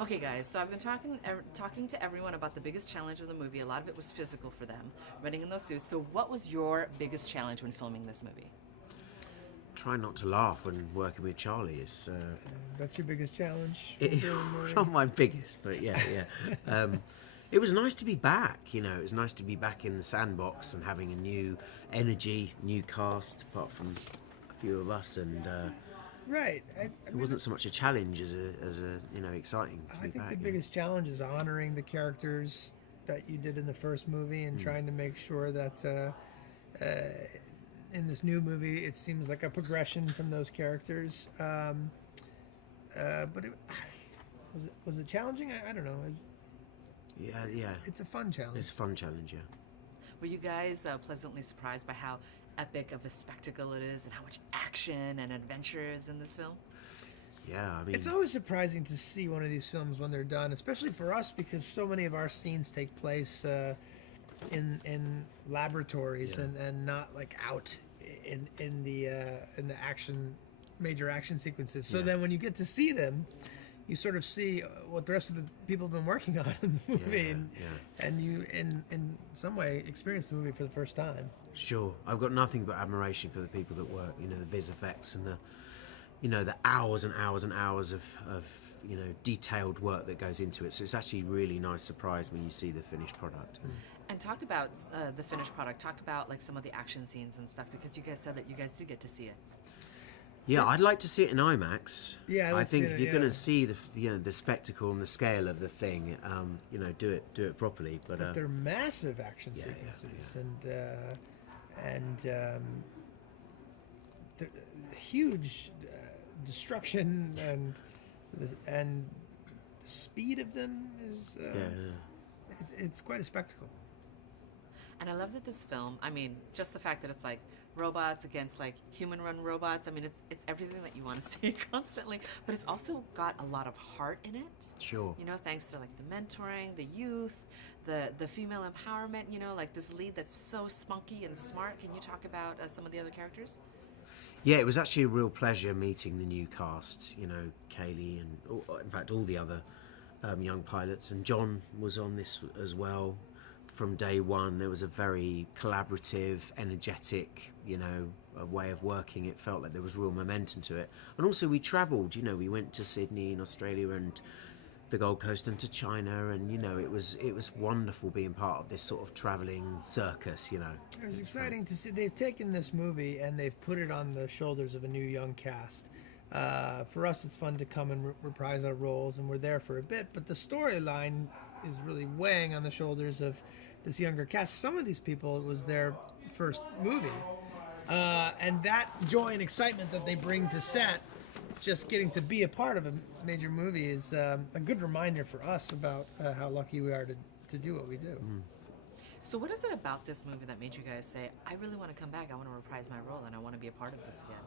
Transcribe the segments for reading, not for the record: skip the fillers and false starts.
Okay, guys, so I've been talking to everyone about the biggest challenge of the movie. A lot of it was physical for them, running in those suits. So what was your biggest challenge when filming this movie? Try not to laugh when working with Charlie is... That's your biggest challenge? Not my biggest, but yeah. It was nice to be back, you know. It was nice to be back in the sandbox and having a new energy, new cast, apart from a few of us, and... Right. It wasn't so much a challenge as a exciting to be back. I think the biggest challenge is honoring the characters that you did in the first movie and trying to make sure that in this new movie it seems like a progression from those characters. But was it challenging? I don't know. Yeah. It's a fun challenge. It's a fun challenge, yeah. Were you guys pleasantly surprised by how epic of a spectacle it is and how much action and adventure is in this film? Yeah, I mean... It's always surprising to see one of these films when they're done, especially for us because so many of our scenes take place in laboratories and not like out in the major action sequences. So then when you get to see them, you sort of see what the rest of the people have been working on in the movie, and you, in some way, experience the movie for the first time. Sure, I've got nothing but admiration for the people that work. You know, the vis effects and the hours and hours and hours of detailed work that goes into it. So it's actually a really nice surprise when you see the finished product. And talk about the finished product. Talk about like some of the action scenes and stuff, because you guys said that you guys did get to see it. Yeah, I'd like to see it in IMAX. Yeah, I think if you're going to see the spectacle and the scale of the thing, do it properly. But they're massive action sequences and huge destruction and the speed of them is it's quite a spectacle. And I love that this film, I mean, just the fact that it's like robots against like human-run robots. I mean, it's everything that you want to see constantly, but it's also got a lot of heart in it. Sure. You know, thanks to like the mentoring, the youth, the female empowerment. You know, like this lead that's so spunky and smart. Can you talk about some of the other characters? Yeah, it was actually a real pleasure meeting the new cast. You know, Cailee and in fact all the other young pilots, and John was on this as well. From day one, there was a very collaborative, energetic, way of working. It felt like there was real momentum to it. And also we travelled, we went to Sydney in Australia and the Gold Coast and to China, and, it was wonderful being part of this sort of travelling circus, It was exciting to see. They've taken this movie and they've put it on the shoulders of a new young cast. For us, it's fun to come and reprise our roles, and we're there for a bit, but the storyline is really weighing on the shoulders of this younger cast. Some of these people, it was their first movie. And that joy and excitement that they bring to set, just getting to be a part of a major movie, is a good reminder for us about how lucky we are to do what we do. So what is it about this movie that made you guys say, I really want to come back, I want to reprise my role, and I want to be a part of this again?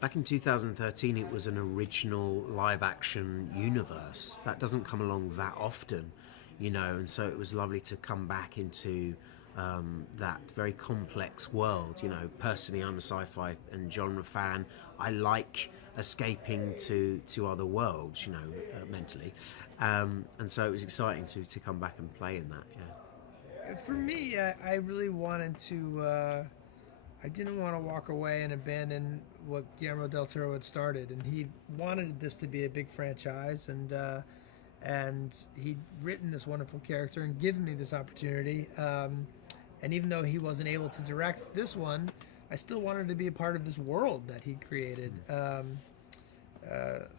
Back in 2013, it was an original live-action universe. That doesn't come along that often, and so it was lovely to come back into that very complex world. Personally, I'm a sci-fi and genre fan. I like escaping to other worlds, mentally. And so it was exciting to come back and play in that, For me, I really wanted to... I didn't want to walk away and abandon what Guillermo del Toro had started, and he wanted this to be a big franchise, and he'd written this wonderful character and given me this opportunity. And even though he wasn't able to direct this one, I still wanted to be a part of this world that he created.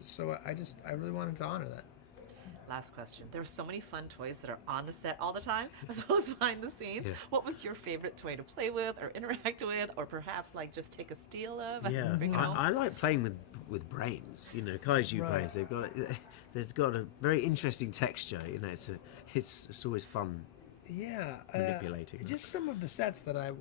So I really wanted to honor that. Last question. There are so many fun toys that are on the set all the time, as well as behind the scenes. Yeah. What was your favorite toy to play with or interact with, or perhaps like just take a steal of and bring it home? I like playing with brains. Kaiju brains. They've got a very interesting texture. It's always fun. Yeah, manipulating. Just some of the sets that I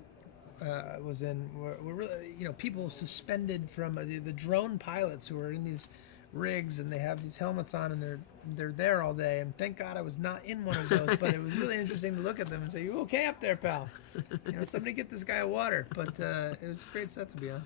was in were really, people suspended from the drone pilots who are in these rigs, and they have these helmets on, and they're there all day, and thank God I was not in one of those. But it was really interesting to look at them and say, "You okay up there, pal? Somebody get this guy water." But it was a great set to be on.